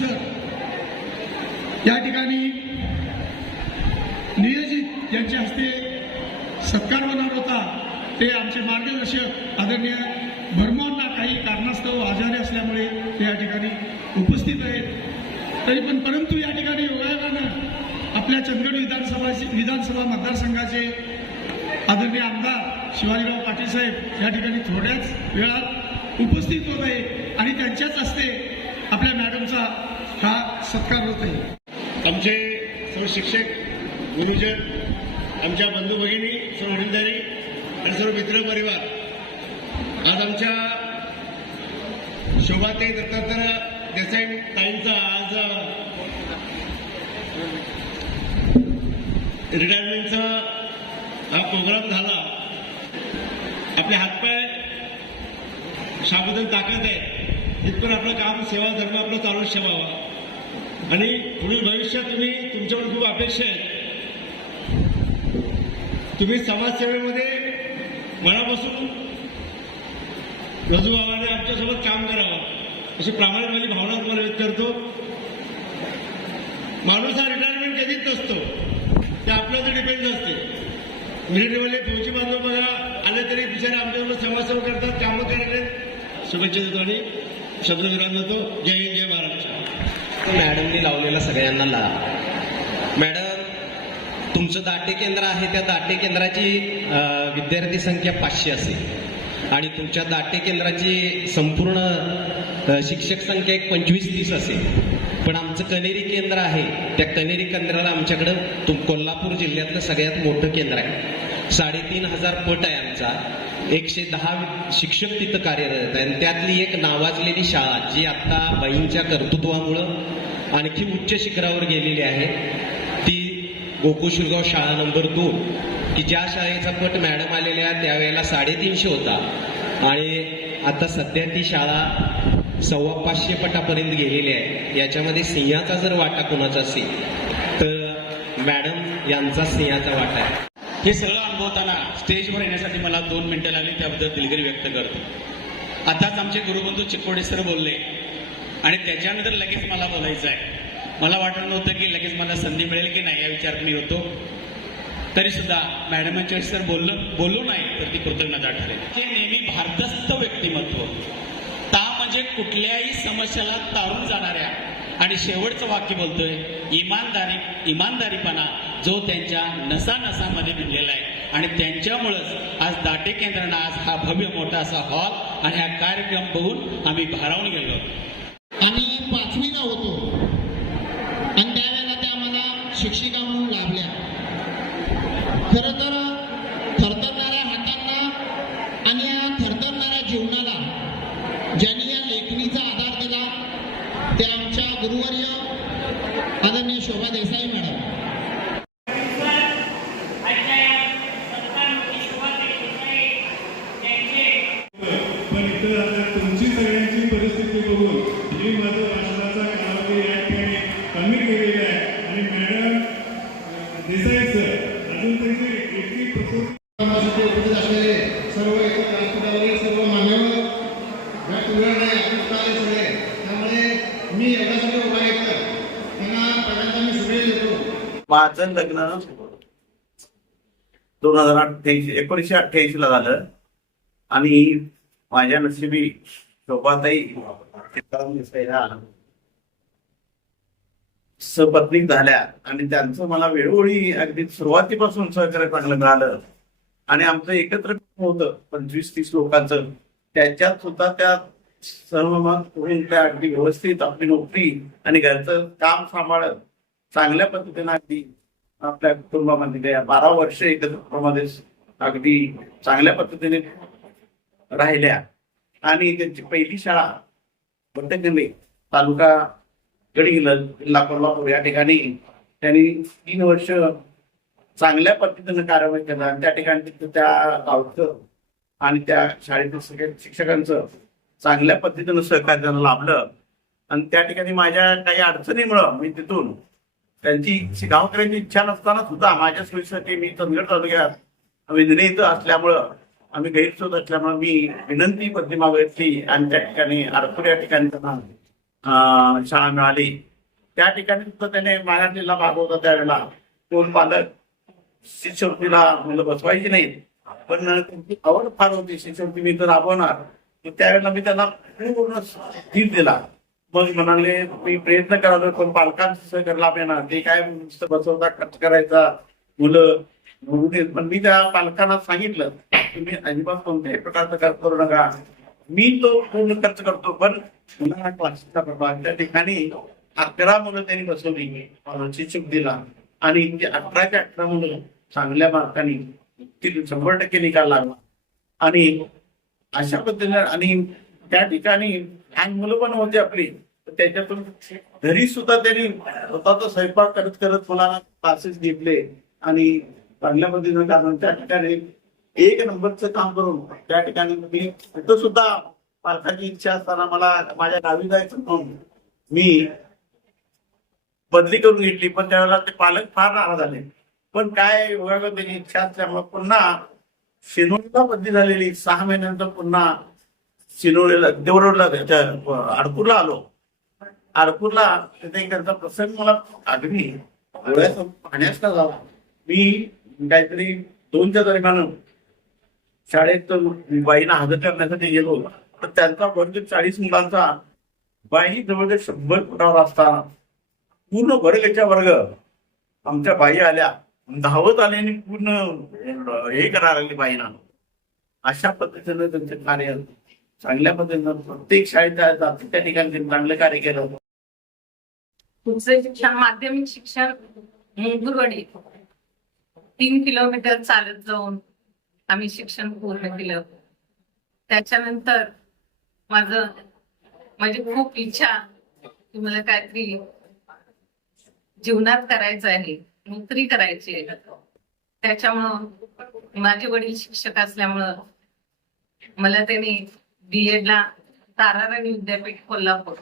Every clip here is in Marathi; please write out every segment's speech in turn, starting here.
धनाजी या ठिकाणी नियोजित यांच्या हस्ते सत्कार होणार होता. ते आमचे मार्गदर्शक आदरणीय भरमोंना काही कारणास्तव आजारी असल्यामुळे ते या ठिकाणी उपस्थित आहेत. तरी पण परंतु या ठिकाणी योगायोगानं आपल्या चंदगड विधानसभा विधानसभा मतदारसंघाचे आदरणीय आमदार शिवाजीराव पाटील साहेब या ठिकाणी थोड्याच वेळात उपस्थित होत आहे आणि त्यांच्याच हस्ते आपल्या मॅडमचा हा सत्कार होत आहे. आमचे सर्व शिक्षक गुरुजन आमच्या बंधू भगिनी सर्व वडीलधारी आणि सर्व मित्र परिवार आज आमच्या शोभाते दत्तात्रय देसाई ताईंचा आज रिटायरमेंटचा हा प्रोग्राम झाला. आपले हातपाय शाबुदन ताकद आहे. तिथपर्यंत आपलं काम सेवा धर्म आपलं चालूच ठेवावा. आणि पुढील भविष्यात तुम्ही तुमच्यावर खूप अपेक्षा आहेत. तुम्ही समाजसेवेमध्ये मनापासून रजूबाबाने आमच्यासोबत काम करावं अशी प्रामाणिक माझी भावना तुम्हाला व्यक्त करतो. माणूस हा रिटायरमेंट कधीच नसतो. ते आपल्यावर डिपेंड असते. मिलिटरीवाले फौजी बांधव बघा आले तरी बिचारे आमच्यासोबत समाजसेवा करतात कामं करतात शुभेच्छा देतो आणि शब्दविराम तो जय हिंद जय महाराष्ट्र मॅडमनी लावलेला सगळ्यांना ला मॅडम तुमचं दाटे केंद्र आहे त्या दाटे केंद्राची विद्यार्थी संख्या पाचशे असेल. आणि तुमच्या दाटे केंद्राची संपूर्ण शिक्षक संख्या एक पंचवीस तीस असेल. पण आमचं कनेरी केंद्र आहे त्या कनेरी केंद्राला आमच्याकडं तुम कोल्हापूर जिल्ह्यातलं सगळ्यात मोठं केंद्र आहे. साडेतीन हजार पट आहे आमचा. एकशे दहा शिक्षक तिथं कार्यरत आहे आणि त्यातली एक नावाजलेली शाळा जी आता बाईंच्या कर्तृत्वामुळं आणखी उच्च शिखरावर गेलेली आहे. ती गोकुळ शाळा नंबर दोन. की ज्या शाळेचा पट मॅडम आलेल्या त्यावेळेला साडेतीनशे होता. आणि आता सध्या ती शाळा सव्वा पाचशे पटापर्यंत गेलेली आहे. याच्यामध्ये सिंहाचा जर वाटा कोणाचा असेल तर मॅडम यांचा सिंहाचा वाटा आहे. हे सगळं अनुभवताना स्टेजवर येण्यासाठी मला दोन मिनिटं लागली त्याबद्दल दिलगिरी व्यक्त करतो. आताच आमचे गुरुबंधू चिकोडे सर बोलले आणि त्याच्यानंतर लगेच मला बोलायचं आहे. मला वाटलं नव्हतं की लगेच मला संधी मिळेल की नाही या विचारात मी होतो तरी सुद्धा मॅडमांच्या सर बोललो बोललो नाही तर ती कृतज्ञता ठरेल. हे नेहमी भारदस्त व्यक्तिमत्व ता म्हणजे कुठल्याही समस्याला तारून जाणाऱ्या आणि शेवटचं वाक्य बोलतोय इमानदारी इमानदारीपणा जो त्यांच्या नसा नसामध्ये भिनलेला आहे. आणि त्यांच्यामुळंच आज दाटे केंद्रांना आज हा भव्य मोठा असा हॉल आणि हा कार्यक्रम बघून आम्ही भारावून गेलो. आणि पाचवीला होतो आणि त्यावेळेला त्या आम्हाला शिक्षिका म्हणून लाभल्या खरं तर थरथरणाऱ्या हातांना आणि या थरथरणाऱ्या जीवनाला ज्यांनी या लेखणीचा आधार दिला ते आमच्या गुरुवर्य आदरणीय शोभा माझं लग्न दोन हजार अठ्ठ्याऐंशी एकोणीसशे अठ्ठ्याऐंशी ला झालं. आणि माझ्या नशिबी शोभाताई सीताराम सपत्नीक झाल्या आणि त्यांचं मला वेळोवेळी अगदी सुरुवातीपासून सहकार्य चांगलं मिळालं. आणि आमचं एकत्र होतं पंचवीस तीस लोकांचं. त्याच्यात सुद्धा त्या सर्व मग त्या अगदी व्यवस्थित आपली नोकरी आणि घरचं काम सांभाळत चांगल्या पद्धतीने अगदी आपल्या कुटुंबामध्ये बारा वर्ष एकत्र कुटुंबामध्ये अगदी चांगल्या पद्धतीने राहिल्या. आणि त्यांची पहिली शाळा बट्टगिरी तालुका गडिंग्लज जिल्हा कोल्हापूर या ठिकाणी त्यांनी तीन वर्ष चांगल्या पद्धतीनं कार्यवाही केला आणि त्या ठिकाणी तिथं त्या गावचं आणि त्या शाळेतील सगळ्या शिक्षकांचं चांगल्या पद्धतीनं सहकार्य त्यांना लाभलं. आणि त्या ठिकाणी माझ्या काही अडचणीमुळं मी तिथून त्यांची गावकऱ्यांची इच्छा नसताना सुद्धा माझ्या सोयीसाठी मी चंदगड तालुक्यात इथं असल्यामुळं आम्ही गैरसोय असल्यामुळे मी विनंती पद्धती मागितली आणि त्या ठिकाणी आरपूर या ठिकाणी त्यांना शाळा मिळाली. त्या ठिकाणी सुद्धा त्याने मागासलेला भाग होता त्यावेळेला. कोण पालक शिष्यवृत्तीला मुलं बसवायची नाहीत पण त्यांची आवड फार होती. शिष्यवृत्ती मी तर राबवणार. तर त्यावेळेला मी त्यांना पूर्ण धीर दिला. मग म्हणाले मी प्रयत्न करालो पण पालकांचं सहकार्य लाभ येणार ते काय नुसतं बसवता खर्च करायचा मुलं म्हणून पण मी त्या पालकांना सांगितलं तुम्ही अजिबात कोणत्याही प्रकारचा खर्च करू नका. मी तो पूर्ण खर्च करतो पण मुलांना क्लासचा प्रभाव त्या ठिकाणी अकरा मुलं त्यांनी बसवली शिक्षक दिला आणि ते अठराच्या अठरा मुलं चांगल्या मार्काने शंभर टक्के निकाल लागला. आणि अशा पद्धतीने आणि त्या ठिकाणी लहान मुलं पण होते आपली. त्याच्यातून घरी सुद्धा त्यांनी स्वतःचा स्वयंपाक करत करत मुलांना क्लासेस घेतले. आणि चांगल्या कारण त्या ठिकाणी एक नंबरचं काम करून त्या ठिकाणी मी तिथं सुद्धा पालकांची इच्छा असताना मला माझ्या गावी जायचं म्हणून मी बदली करून घेतली. पण त्यावेळेला ते पालक फार नाराज झाले पण काय उगा त्याची इच्छा असल्यामुळे पुन्हा शिनोळीला बदली झालेली. सहा महिन्यानंतर पुन्हा शिरोळीला देवरोडला त्याच्या आडपूरला आलो. अडपूरला तिथे त्यांचा प्रसंग मला अगदी पाहण्यास का झाला. मी काहीतरी दोनच्या दरम्यान शाळेत बाईना हजर करण्यासाठी गेलो. तर त्यांचा वर्ग चाळीस मुलांचा बाई जवळजवळ शंभर फुटावर असताना पूर्ण वर्गाच्या वर्ग. आमच्या बाई आल्या. धावत आले आणि पूर्ण हे करायला लागली बाईना. अशा पद्धतीनं त्यांचे कार्य चांगल्या पद्धतीनं प्रत्येक शाळेत त्या ठिकाणी चांगलं कार्य केलं पुढचं शिक्षण माध्यमिक शिक्षण मुंगुरवाडी तीन किलोमीटर चालत जाऊन आम्ही शिक्षण पूर्ण केलं. त्याच्यानंतर माझं माझी खूप इच्छा की मला काहीतरी जीवनात करायचं आहे नोकरी करायची आहे. त्याच्यामुळं माझे वडील शिक्षक असल्यामुळं मला त्यांनी बीएड ला ताराराणी विद्यापीठ कोल्हापूर.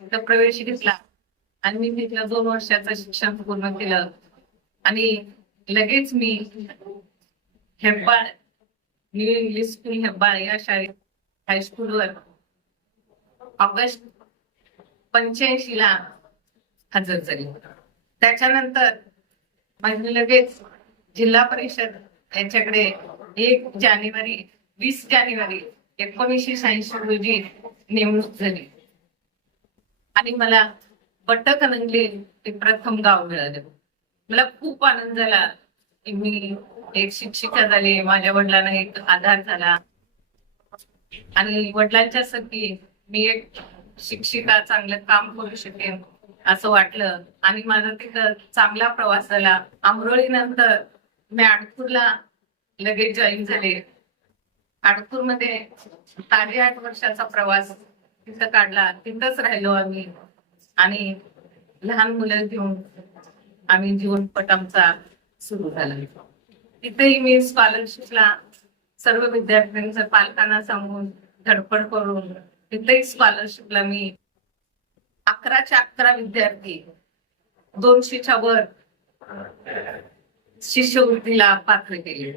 तिथं प्रवेश घेतला. आणि मी तिथलं दोन वर्षाचं शिक्षण पूर्ण केलं. आणि लगेच मी Hebbal new English school Hebbal या शाळेत हायस्कूलवर ऑगस्ट पंच्याऐंशी ला हजर झाली. त्याच्यानंतर माझी लगेच जिल्हा परिषद यांच्याकडे एक जानेवारी वीस जानेवारी एकोणीसशे शहाऐंशी रोजी नेमणूक झाली. आणि मला बट्टकनंगले ते प्रथम गाव मिळालं. मला खूप आनंद झाला. की मी एक शिक्षिका झाले माझ्या वडिलांना एक आधार झाला. आणि वडिलांच्या साठी मी एक शिक्षिका चांगलं काम करू शकेन असं वाटलं. आणि माझा तिथं चांगला प्रवास झाला. आंबरोळी नंतर मी आडपूरला लगेच जॉईन झाले. मध्ये साडे आठ वर्षाचा प्रवास तिथं काढला. तिथंच राहिलो आम्ही. आणि लहान मुलं घेऊन आम्ही जीवनपट आमचा सुरू झाला. तिथेही मी स्कॉलरशिपला सर्व विद्यार्थ्यांचं पालकांना सांगून धडपड करून तिथेही स्कॉलरशिपला मी अकराच्या अकरा विद्यार्थी दोनशेच्या वर शिष्यवृत्तीला पात्र केले.